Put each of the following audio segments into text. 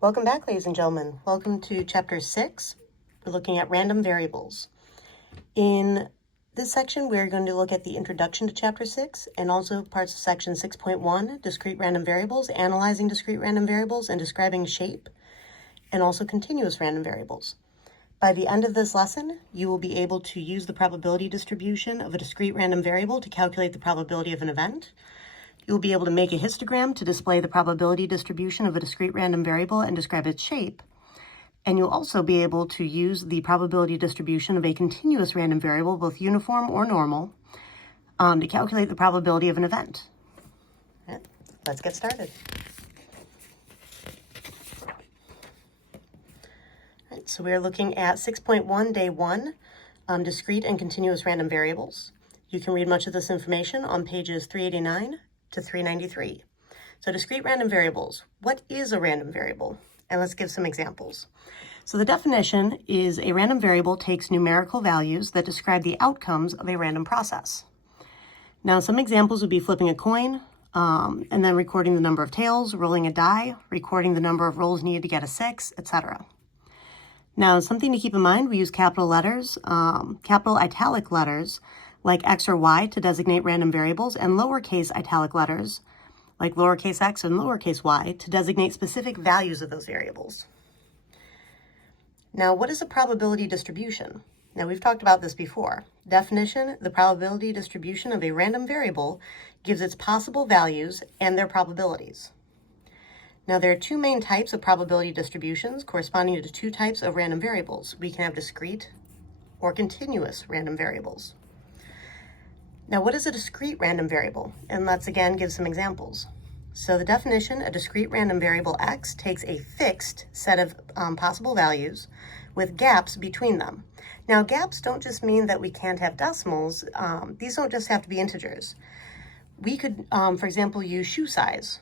Welcome back, ladies and gentlemen. Welcome to Chapter 6. We're looking at random variables. In this section, we're going to look at the introduction to Chapter 6 and also parts of Section 6.1, discrete random variables, analyzing discrete random variables, and describing shape, and also continuous random variables. By the end of this lesson, you will be able to use the probability distribution of a discrete random variable to calculate the probability of an event. You'll be able to make a histogram to display the probability distribution of a discrete random variable and describe its shape. And you'll also be able to use the probability distribution of a continuous random variable, both uniform or normal, to calculate the probability of an event. Right, let's get started. Right, so we're looking at 6.1, Day 1, discrete and continuous random variables. You can read much of this information on pages 389 to 393. So discrete random variables. What is a random variable? And let's give some examples. So the definition is a random variable takes numerical values that describe the outcomes of a random process. Now some examples would be flipping a coin, and then recording the number of tails, rolling a die, recording the number of rolls needed to get a 6, etc. Now something to keep in mind, we use capital letters, capital italic letters, like X or Y to designate random variables, and lowercase italic letters, like lowercase x and lowercase y, to designate specific values of those variables. Now, what is a probability distribution? Now, we've talked about this before. Definition, the probability distribution of a random variable gives its possible values and their probabilities. Now, there are two main types of probability distributions corresponding to two types of random variables. We can have discrete or continuous random variables. Now, what is a discrete random variable? And let's again give some examples. So the definition, a discrete random variable x takes a fixed set of possible values with gaps between them. Now, gaps don't just mean that we can't have decimals. These don't just have to be integers. We could, for example, use shoe size,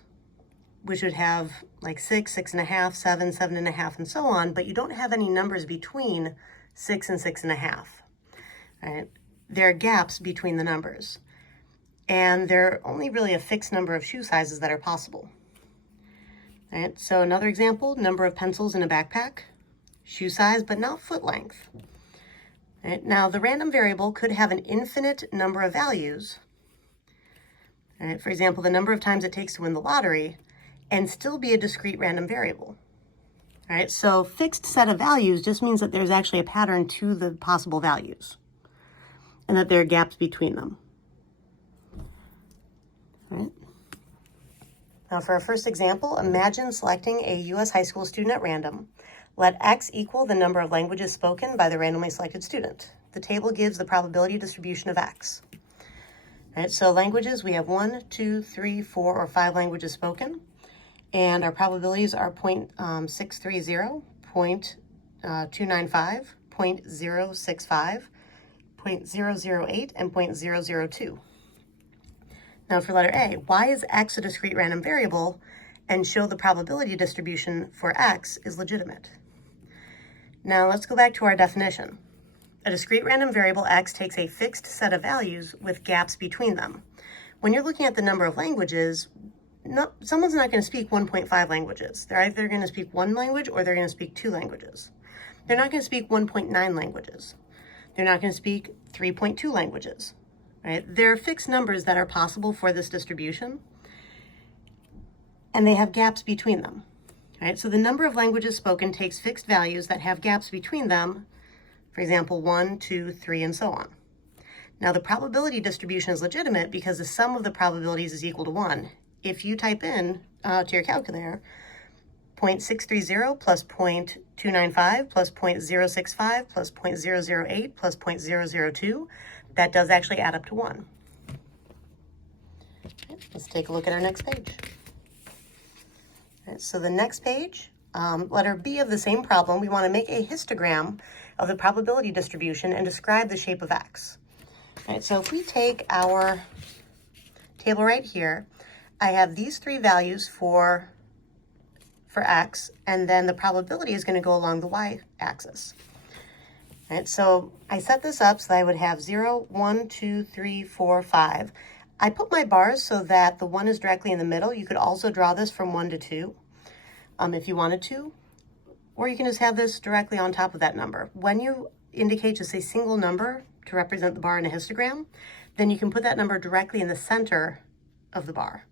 which would have like 6, 6.5, 7, 7.5, and so on, but you don't have any numbers between 6 and 6.5, right? There are gaps between the numbers, and there are only really a fixed number of shoe sizes that are possible. All right, so another example, number of pencils in a backpack, shoe size, but not foot length. All right, now, the random variable could have an infinite number of values. All right, for example, the number of times it takes to win the lottery, and still be a discrete random variable. All right, so fixed set of values just means that there's actually a pattern to the possible values, and that there are gaps between them. All right. Now for our first example, imagine selecting a U.S. high school student at random. Let x equal the number of languages spoken by the randomly selected student. The table gives the probability distribution of x. All right, so languages, we have 1, 2, 3, 4, or 5 languages spoken, and our probabilities are 0.630, 0.295, 0.065, 0.008, and 0.002. Now for letter A, why is x a discrete random variable and show the probability distribution for x is legitimate? Now let's go back to our definition. A discrete random variable x takes a fixed set of values with gaps between them. When you're looking at the number of languages, someone's not going to speak 1.5 languages. They're either going to speak 1 language or they're going to speak 2 languages. They're not going to speak 1.9 languages. They're not going to speak 3.2 languages, right? There are fixed numbers that are possible for this distribution, and they have gaps between them, right? So the number of languages spoken takes fixed values that have gaps between them, for example, 1, 2, 3, and so on. Now the probability distribution is legitimate because the sum of the probabilities is equal to 1. If you type in to your calculator 0.630 plus 0.295 plus 0.065 plus 0.008 plus 0.002, that does actually add up to 1. Okay, let's take a look at our next page. All right, so the next page, letter B of the same problem, we want to make a histogram of the probability distribution and describe the shape of x. All right, so if we take our table right here, I have these 3 values for x, and then the probability is going to go along the y-axis. Right, so I set this up so that I would have 0, 1, 2, 3, 4, 5. I put my bars so that the 1 is directly in the middle. You could also draw this from 1 to 2. if you wanted to, or you can just have this directly on top of that number. When you indicate just a single number to represent the bar in a histogram, then you can put that number directly in the center of the bar.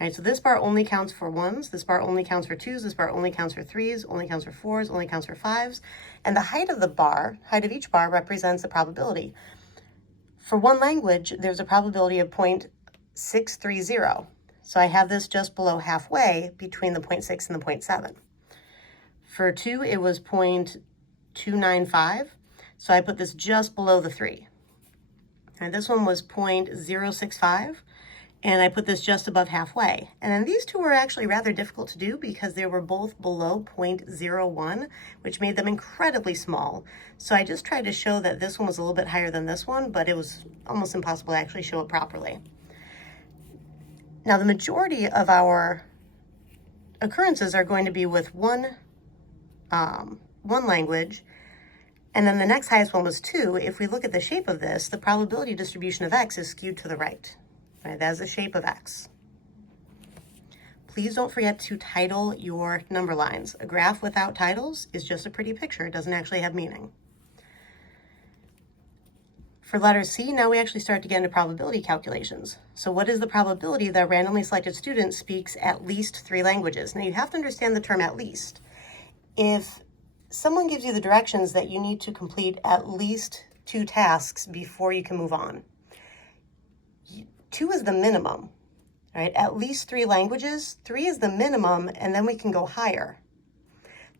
All right, so this bar only counts for ones, this bar only counts for twos, this bar only counts for threes, only counts for fours, only counts for fives, and the height of the bar, height of each bar represents the probability. For one language, there's a probability of 0.630. So I have this just below halfway between the 0.6 and the 0.7. For two, it was 0.295. So I put this just below the 3. And this one was 0.065. And I put this just above halfway. And then these two were actually rather difficult to do because they were both below 0.01, which made them incredibly small. So I just tried to show that this one was a little bit higher than this one, but it was almost impossible to actually show it properly. Now, the majority of our occurrences are going to be with one language, and then the next highest one was 2. If we look at the shape of this, the probability distribution of X is skewed to the right. Right, that is the shape of X. Please don't forget to title your number lines. A graph without titles is just a pretty picture. It doesn't actually have meaning. For letter C, now we actually start to get into probability calculations. So what is the probability that a randomly selected student speaks at least 3 languages? Now you have to understand the term at least. If someone gives you the directions that you need to complete at least 2 tasks before you can move on, 2 is the minimum, right? At least 3 languages, 3 is the minimum, and then we can go higher.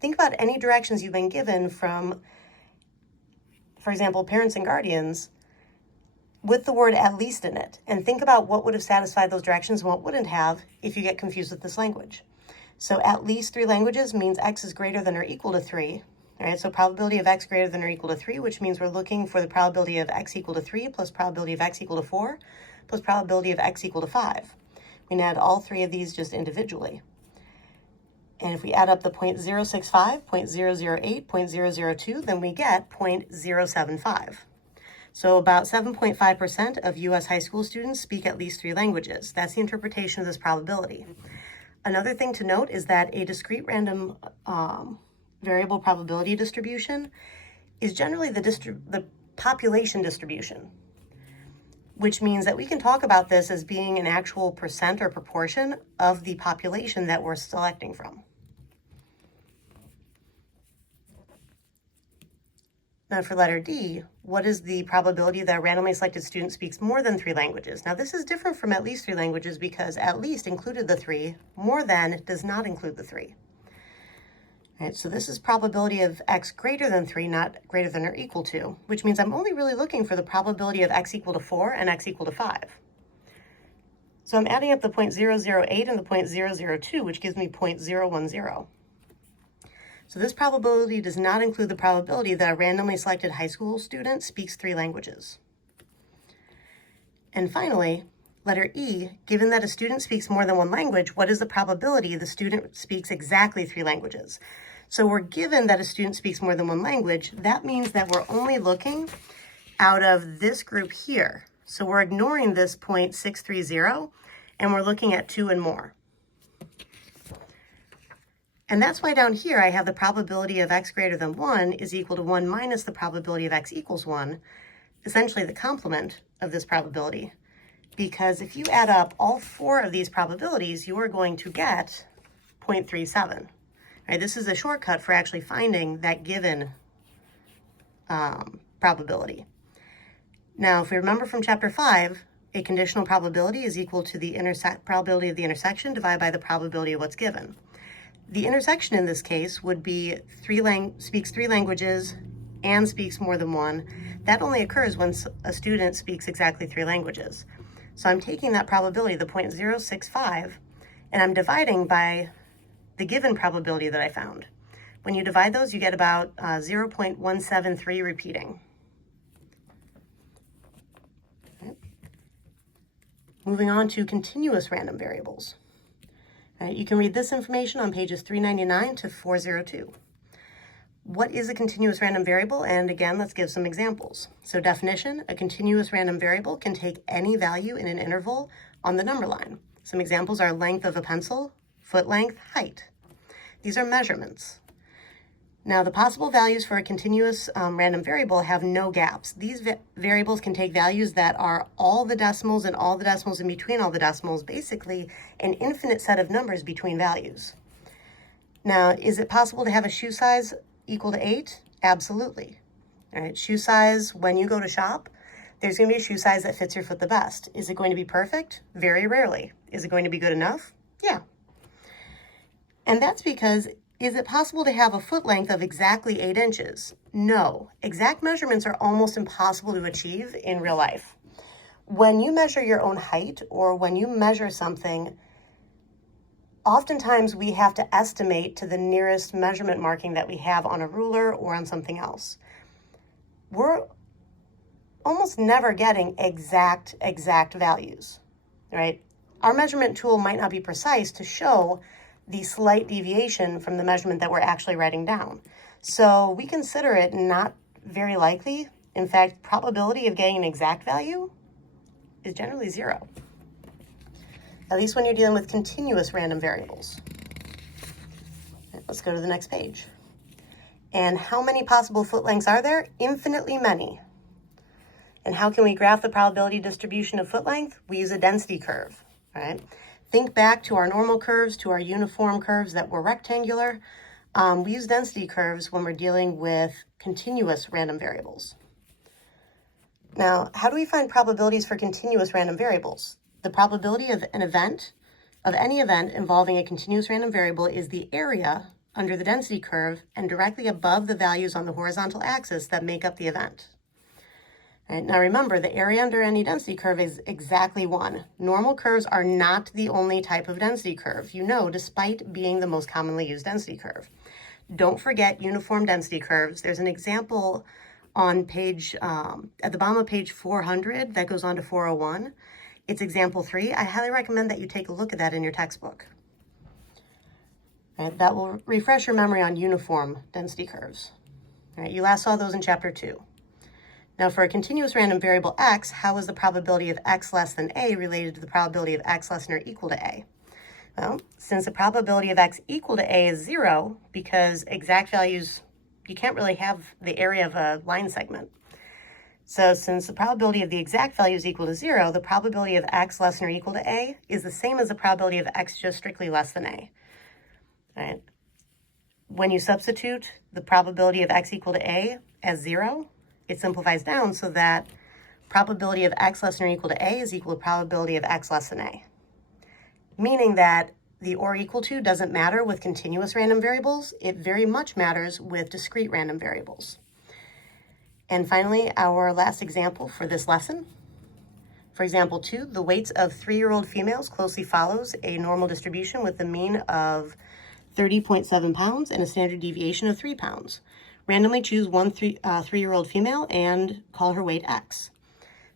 Think about any directions you've been given from, for example, parents and guardians with the word at least in it, and think about what would have satisfied those directions and what wouldn't have if you get confused with this language. So at least 3 languages means X is greater than or equal to 3. All right, so probability of X greater than or equal to 3, which means we're looking for the probability of X equal to 3 plus probability of X equal to 4 plus probability of X equal to 5. We can add all 3 of these just individually. And if we add up the 0.065, 0.008, 0.002, then we get 0.075. So about 7.5% of U.S. high school students speak at least 3 languages. That's the interpretation of this probability. Another thing to note is that a discrete random variable probability distribution is generally the population distribution, which means that we can talk about this as being an actual percent or proportion of the population that we're selecting from. Now for letter D, what is the probability that a randomly selected student speaks more than 3 languages? Now this is different from at least 3 languages because at least included the 3, more than does not include the 3. All right, so this is probability of X greater than 3, not greater than or equal to, which means I'm only really looking for the probability of X equal to 4 and X equal to 5. So I'm adding up the 0.008 and the 0.002, which gives me 0.010. So this probability does not include the probability that a randomly selected high school student speaks 3 languages. And finally, letter E, given that a student speaks more than 1 language, what is the probability the student speaks exactly 3 languages? So we're given that a student speaks more than 1 language. That means that we're only looking out of this group here. So we're ignoring this 0.630, and we're looking at 2 and more. And that's why down here I have the probability of X greater than 1 is equal to 1 minus the probability of X equals 1, essentially the complement of this probability. Because if you add up all 4 of these probabilities, you are going to get 0.37. Right, this is a shortcut for actually finding that given probability. Now, if we remember from chapter 5, a conditional probability is equal to the probability of the intersection divided by the probability of what's given. The intersection in this case would be speaks 3 languages and speaks more than 1. That only occurs when a student speaks exactly 3 languages. So I'm taking that probability, the 0.065, and I'm dividing by the given probability that I found. When you divide those, you get about 0.173 repeating. Okay. Moving on to continuous random variables. You can read this information on pages 399 to 402. What is a continuous random variable? And again, let's give some examples. So definition, a continuous random variable can take any value in an interval on the number line. Some examples are length of a pencil, foot length, height. These are measurements. Now, the possible values for a continuous random variable have no gaps. These variables can take values that are all the decimals and all the decimals in between all the decimals, basically an infinite set of numbers between values. Now, is it possible to have a shoe size equal to 8? Absolutely. All right, shoe size, when you go to shop, there's going to be a shoe size that fits your foot the best. Is it going to be perfect? Very rarely. Is it going to be good enough? Yeah. And that's because, is it possible to have a foot length of exactly 8 inches? No. Exact measurements are almost impossible to achieve in real life. When you measure your own height or when you measure something, oftentimes we have to estimate to the nearest measurement marking that we have on a ruler or on something else. We're almost never getting exact values, right? Our measurement tool might not be precise to show the slight deviation from the measurement that we're actually writing down. So we consider it not very likely. In fact, probability of getting an exact value is generally 0. At least when you're dealing with continuous random variables. Let's go to the next page. And how many possible foot lengths are there? Infinitely many. And how can we graph the probability distribution of foot length? We use a density curve, right? Think back to our normal curves, to our uniform curves that were rectangular. We use density curves when we're dealing with continuous random variables. Now, how do we find probabilities for continuous random variables? The probability of an event, of any event involving a continuous random variable, is the area under the density curve and directly above the values on the horizontal axis that make up the event. Right, now remember, the area under any density curve is exactly 1. Normal curves are not the only type of density curve, despite being the most commonly used density curve. Don't forget uniform density curves. There's an example on page, at the bottom of page 400 that goes on to 401. It's example 3. I highly recommend that you take a look at that in your textbook. Right, that will refresh your memory on uniform density curves. Right, you last saw those in chapter 2. Now, for a continuous random variable x, how is the probability of x less than a related to the probability of x less than or equal to a? Well, since the probability of x equal to a is 0, because exact values, you can't really have the area of a line segment. So since the probability of the exact value is equal to 0, the probability of x less than or equal to a is the same as the probability of x just strictly less than a. All right. When you substitute the probability of x equal to a as 0, it simplifies down so that probability of x less than or equal to a is equal to probability of x less than a. Meaning that the or equal to doesn't matter with continuous random variables. It very much matters with discrete random variables. And finally, our last example for this lesson. For example 2, the weights of 3-year-old females closely follows a normal distribution with a mean of 30.7 pounds and a standard deviation of 3 pounds. Randomly choose one 3-year-old female and call her weight X.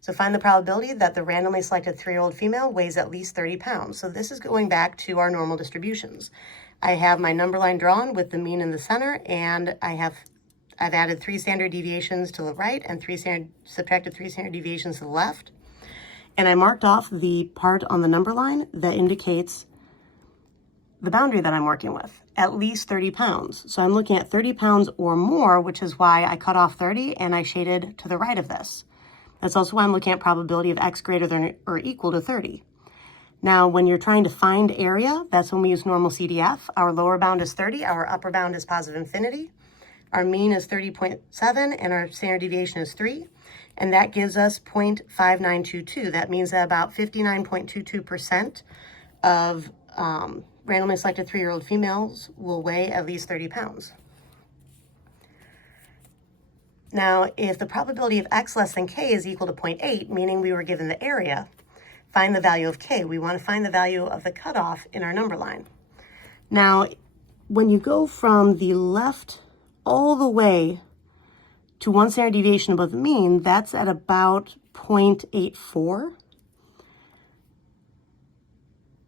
So find the probability that the randomly selected 3-year-old female weighs at least 30 pounds. So this is going back to our normal distributions. I have my number line drawn with the mean in the center, and I've added 3 standard deviations to the right and subtracted 3 standard deviations to the left. And I marked off the part on the number line that indicates the boundary that I'm working with, at least 30 pounds. So I'm looking at 30 pounds or more, which is why I cut off 30 and I shaded to the right of this. That's also why I'm looking at probability of x greater than or equal to 30. Now, when you're trying to find area, that's when we use normal CDF. Our lower bound is 30, our upper bound is positive infinity. Our mean is 30.7 and our standard deviation is 3. And that gives us 0.5922. That means that about 59.22% of randomly selected 3-year-old females will weigh at least 30 pounds. Now, if the probability of x less than k is equal to 0.8, meaning we were given the area, find the value of k. We want to find the value of the cutoff in our number line. Now, when you go from the left all the way to 1 standard deviation above the mean, that's at about 0.84.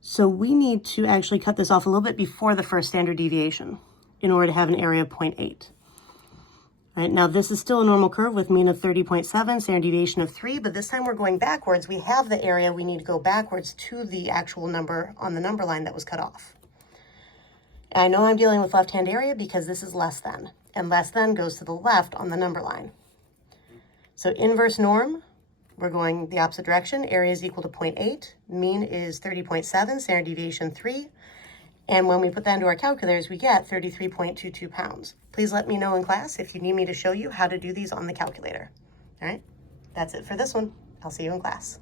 So we need to actually cut this off a little bit before the first standard deviation in order to have an area of 0.8. Right, now this is still a normal curve with mean of 30.7, standard deviation of 3, but this time we're going backwards. We have the area, we need to go backwards to the actual number on the number line that was cut off. I know I'm dealing with left-hand area because this is less than, and less than goes to the left on the number line. So inverse norm, we're going the opposite direction. Area is equal to 0.8, mean is 30.7, standard deviation 3, and when we put that into our calculators, we get 33.22 pounds. Please let me know in class if you need me to show you how to do these on the calculator. All right, that's it for this one. I'll see you in class.